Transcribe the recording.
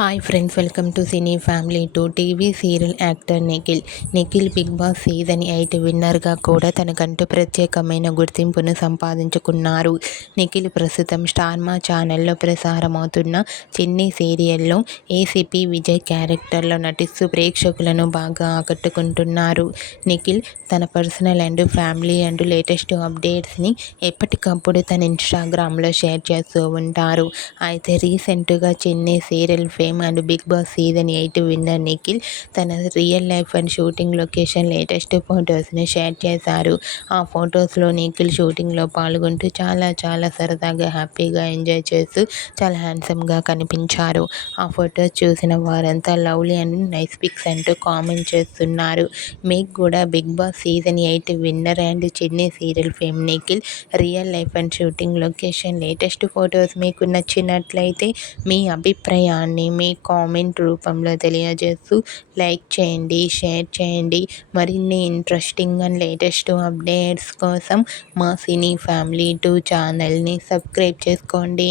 Hi friends, welcome to cine family. TV serial actor Nikhil Bigg Boss season 8 విన్నర్గా కూడా తనకంటూ ప్రత్యేకమైన గుర్తింపును సంపాదించుకున్నారు. నిఖిల్ ప్రస్తుతం స్టార్ మా ఛానల్లో ప్రసారమవుతున్న చిన్ని సీరియల్లో ఏసీపీ విజయ్ క్యారెక్టర్లో నటిస్తూ ప్రేక్షకులను బాగా ఆకట్టుకుంటున్నారు. నిఖిల్ తన personal and family and latest అప్డేట్స్ని ఎప్పటికప్పుడు తన ఇన్స్టాగ్రామ్లో షేర్ చేస్తూ ఉంటారు. అయితే రీసెంట్గా Chinni serial fame and Bigg Boss season 8 winner Nikhil తన real life and shooting location latest ఫొటోస్ని షేర్ చేశారు. ఆ ఫొటోస్లో నిఖిల్ షూటింగ్లో పాల్గొంటూ చాలా సరదాగా హ్యాపీగా ఎంజాయ్ చేస్తూ చాలా హ్యాండ్సమ్గా కనిపించారు. ఆ ఫొటోస్ చూసిన వారంతా లవ్లీ అండ్ నైస్ పిక్స్ అంటూ కామెంట్ చేస్తున్నారు. మీకు కూడా Bigg Boss season 8 winner and Chinni serial fame Nikhil real life and shooting location latest photos మీకు నచ్చినట్లయితే మీ అభిప్రాయాన్ని మీ కామెంట్ రూపంలో తెలియజేస్తూ లైక్ చేయండి, షేర్ చేయండి. మరిన్ని ఇంట్రెస్టింగ్ అండ్ లేటెస్ట్ అప్డేట్స్ కోసం మా సినీ ఫ్యామిలీ 2 ఛానల్ని సబ్స్క్రైబ్ చేసుకోండి.